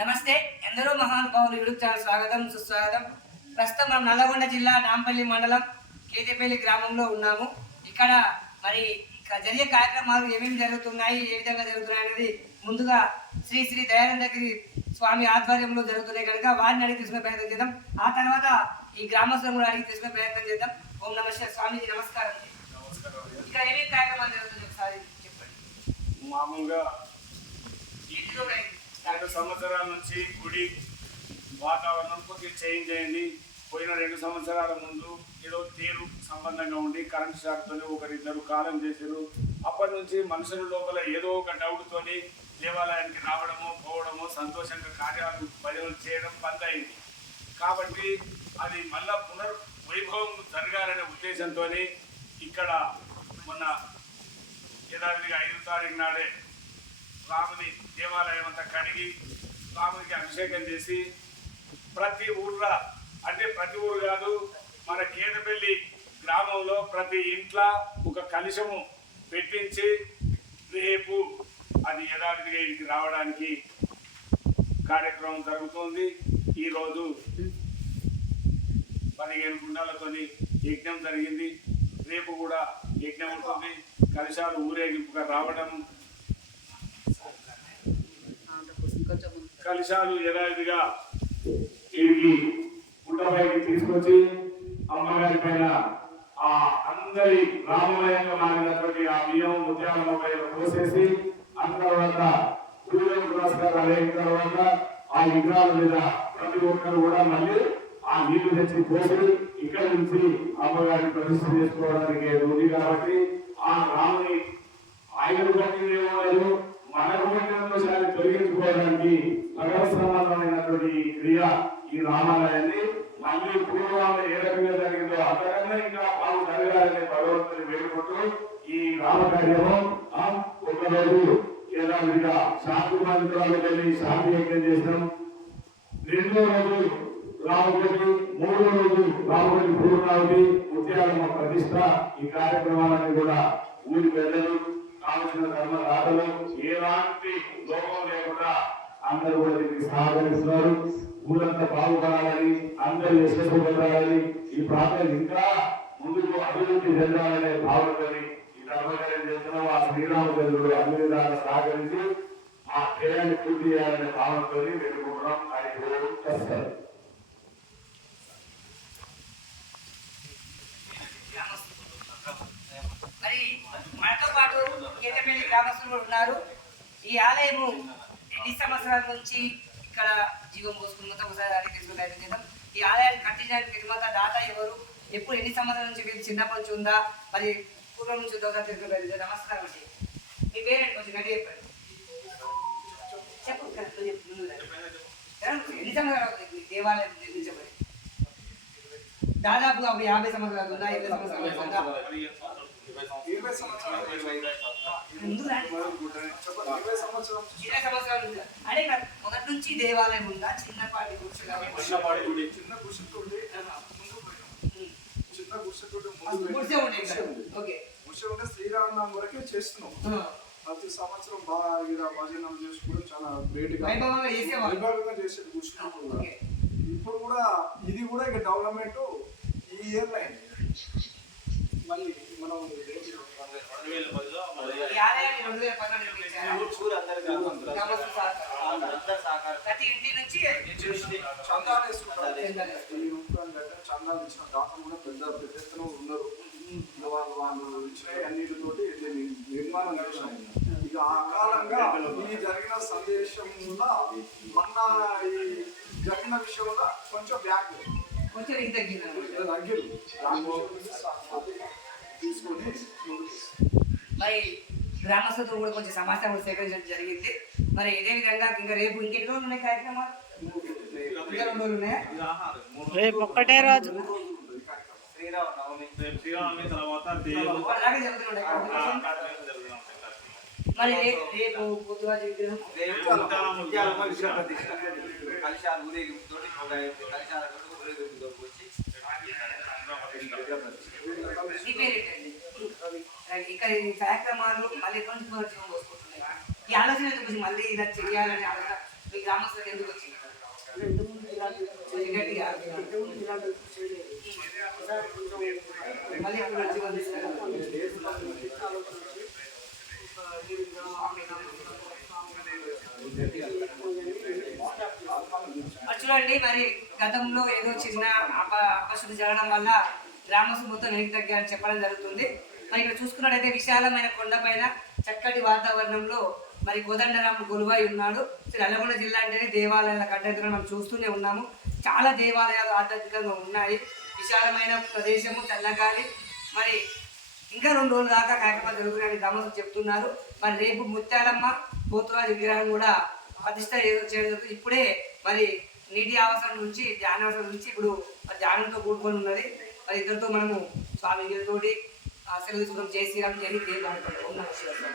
నమస్తే ఎందరో మహానుభావులు యూట్యూబ్ స్వాగతం సుస్వాగతం. ప్రస్తుతం మనం నల్లగొండ జిల్లా నాంపల్లి మండలం కేతేపల్లి గ్రామంలో ఉన్నాము. ఇక్కడ మరి ఇక్కడ జరిగే కార్యక్రమాలు ఏమేమి జరుగుతున్నాయి ఏ విధంగా జరుగుతున్నాయి అనేది ముందుగా శ్రీ శ్రీ దయానందగిరి స్వామి ఆధ్వర్యంలో జరుగుతున్నాయి కనుక వారిని అడిగి తీసుకునే ప్రయత్నం చేద్దాం. ఆ తర్వాత ఈ గ్రామస్తులను కూడా అడిగి తీసుకునే ప్రయత్నం చేద్దాం. ఓం. స్వామీజీ నమస్కారం ఇక్కడ ఏమేమి కార్యక్రమాలు జరుగుతుంది ఒకసారి చెప్పండి మామూలుగా రండి. సంవత్సరాల నుంచి గుడి వాతావరణం కొద్దిగా చేంజ్ అయింది పోయిన రెండు సంవత్సరాల ముందు ఏదో తేరు సంబంధంగా ఉండి కరెంట్ షాక్తో ఒకరిద్దరు కాలం చేశారు అప్పటి నుంచి మనుషుల లోపల ఏదో ఒక డౌట్తోని దేవాలయానికి రావడము పోవడము సంతోషంగా కార్యాలు భజనలు చేయడం బంద్ అయింది కాబట్టి అది మళ్ళా పునర్ వైభవం జరగాలనే ఉద్దేశంతో ఇక్కడ మొన్న యథావిధిగా ఐదు తారీఖు నాడే రాముని దేవాలయం అంతా కడిగి స్వామికి అభిషేకం చేసి ప్రతి ఊర్లో అంటే ప్రతి ఊరు కాదు మన కేదపల్లి గ్రామంలో ప్రతి ఇంట్లో ఒక కలుషము పెట్టించి రేపు అది యథావిధిగా ఇంటికి రావడానికి కార్యక్రమం జరుగుతుంది. ఈరోజు పదిహేను గుండాలతోని యజ్ఞం జరిగింది. రేపు కూడా యజ్ఞం ఉంటుంది. కలిశాలు ఊరేగింపుగా రావడం. కలిశాలు యథావిధిగా వీరికి గుట్టపైకి తీసుకొచ్చి అమ్మగారి పైన ఆ అందరి రామాలయంలో నాగినటువంటి ఆ బియ్యం ముత్యాలమ్మ పైన పోసేసి ఆ తర్వాత సూర్య పురస్కారాలు అయిన తర్వాత ఆ విగ్రహాల మీద ప్రతి ఒక్కరు కూడా మళ్ళీ ఆ నీళ్ళు తెచ్చి పోసి ఇక్కడ నుంచి అమ్మగారిని ప్రతిష్ఠ చేసుకోవడానికి ఉంది కాబట్టి ఆ రాముని ఆయన పట్టినేమో లేదు మన పట్టినసారి తొలగించుకోవడానికి భగవత్ సంబంధమైనటువంటి క్రియ ఈ రామాలయాన్ని. మళ్ళీ పూర్వంలో ఏ రకంగా జరిగిందో అంతకన్నా ఇంకా బాగు జరగాలని భగవంతుని వేడుకుంటూ ఈ రామకార్యము ఆ, ఒకరోజు యథావిధిగా శాంతి మందిరాలకు వెళ్ళి శాంతి యజ్ఞం చేసినాం. రెండో రోజు రావుగడి మూడో రోజు రావుగడి పూర్ణావతి ముత్యాలమ్మ ప్రతిష్ట ఈ కార్యక్రమాలన్నీ కూడా ఊరి పెద్దలు కావలసిన ధర్మ దాతలు ఏలాంటి లోపం లేకుండా అందరూ కూడా దీనికి సహకరిస్తున్నారు. ఊరంతా బాగుపడాలని అందరూ యశస్సుపడాలని ఈ ప్రాంతం ఇంకా ముందుకు అభివృద్ధి చెందాలనే భావనతో ఈ ధర్మకార్యం చేస్తున్నాం. ఆ శ్రీరామచంద్రుడు అన్ని విధాలు సహకరించి ఆ ధ్యేయాన్ని పూర్తి చేయాలనే భావనతో వేడుకుంటున్నాం. అది చేస్తారు మరి మనతో పాటు కేతపల్లి గ్రామస్తులు కూడా ఉన్నారు. ఈ ఆలయము ఎన్ని సంవత్సరాల నుంచి ఇక్కడ జీవం పోసుకుని మొత్తం ఒకసారి అడిగి తెలుసుకుని చేద్దాం. ఈ ఆలయాన్ని కట్టించడానికి నిర్మాత దాత ఎవరు? ఎప్పుడు ఎన్ని సంవత్సరాల నుంచి మీరు చిన్నప్పటి నుంచి ఉందా? మరి పూర్వం నుంచి ఉందా? ఒకసారి తెలుసుకోలేదు నమస్కారం అండి. మీ పేరేంటి? కొంచెం గట్టి చెప్పండి. చెప్పు ఎన్ని సంవత్సరాలు అవుతుంది దేవాలయం నిర్మించబడి దాదాపుగా ఒక యాభై సంవత్సరాలు ఉందా? ఇరవై సంవత్సరాలు ఇరవై సంవత్సరాలు ఇరవై సంవత్సరం? అదే కాదు మొదటి నుంచి దేవాలయం ఉందా చిన్నపాటి ఉందా? చిన్న గుడిసెతోటి ముందు. చిన్న గుడిసెతోటి అసలు ముందు గుడిసె ఉండే ఇక్కడ. ఓకే గుడిసె ఉంటే శ్రీరామనామం వరకే చేస్తున్నాం. ప్రతి సంవత్సరం బాగా ఇలా భజనలు చేసుకోవడం చాలా గ్రేట్గా వైభవంగా చేసేది కూడా ఓకే. ఇప్పుడు కూడా ఇది కూడా ఇక డెవలప్మెంట్ ఈ ఇయర్ లైన్ మళ్ళీ మనం రెండు వేల పన్నెండు ప్రతి ఇంటి నుంచి చందాలు వేసుకుంటారు చందాలు చందాలు ఇచ్చిన దాతలు కూడా పెద్ద పెద్ద ఎత్తున ఉన్నారు వాళ్ళు వాళ్ళు ఇచ్చిన అన్నిటితోటి నిర్మాణం చేశాం ఇక ఆ కాలంగా ఈ జరిగిన సందేశంలో మొన్న ఈ జరిగిన విషయంలో కొంచెం బ్యాక్ కొంచెం తగ్గింది తగ్గిరు దాని తీసుకొని ముందుకు మరి గ్రామస్తులతో కూడా కొంచెం సమాచారం కూడా సేకరించడం జరిగింది. మరి ఇదే విధంగా ఇంకా రేపు ఇంకెన్ని రోజులు ఉన్నాయి కార్యక్రమాలు? ఇంకా రెండు రోజులు. ఉన్నాయా రేపు ఒక్కటే రోజు. రేపు శ్రీరామనవమి తర్వాత దేవుడు అలాగే జరుగుతున్నాయి కార్యక్రమాలు. మరి రే- రేపు పొద్దుగా విగ్రహం? కలిశాలు ఊరేగింపుతోటి ఒక కలిశాల ఊరేగింపుతోటి వచ్చి మీ పేరు ఏంటండి ఇక్కడ ఈ కార్యక్రమాలు మళ్ళీ ఎక్కడి నుంచి పరిచయం పోసుకుంటున్నాయి ఈ ఆలోచన ఎందుకు వచ్చింది? మళ్ళీ ఇలా చేయాలని ఆలోచన మీ గ్రామస్తులకు ఎందుకు వచ్చింది. మళ్ళీ చూడండి మరి గతంలో ఏదో చిన్న అప అపశుద్ధి జరగడం వల్ల గ్రామస్తులు మొత్తం వెనక్కి తగ్గారని చెప్పడం జరుగుతుంది. మరి ఇక్కడ చూసుకున్నట్టయితే విశాలమైన కొండపైన చక్కటి వాతావరణంలో మరి కోదండరాముడు గొలువై ఉన్నాడు. శ్రీ నల్లగొండ జిల్లా అంటేనే దేవాలయాల కట్టెతులు మనం చూస్తూనే ఉన్నాము. చాలా దేవాలయాలు ఆధ్యాత్మికంగా ఉన్నాయి. విశాలమైన ప్రదేశము చల్లగాలి మరి ఇంకా రెండు రోజుల దాకా కార్యక్రమాలు జరుగుతున్నాయని గ్రామస్తులు చెప్తున్నారు. మరి రేపు ముత్యాలమ్మ పోతురాజు విగ్రహం కూడా ప్రతిష్ట చేయడం ఇప్పుడే మరి నీటి అవసరం నుంచి ధ్యాన అవసరం నుంచి ఇప్పుడు ధ్యానంతో కూడుకొని ఉన్నది. మరి ఇద్దరితో మనము స్వామి తోటి సెలవు తీసుకున్నాం జై శ్రీరామ్ జై దేవ్ ఓం నమ శివాయ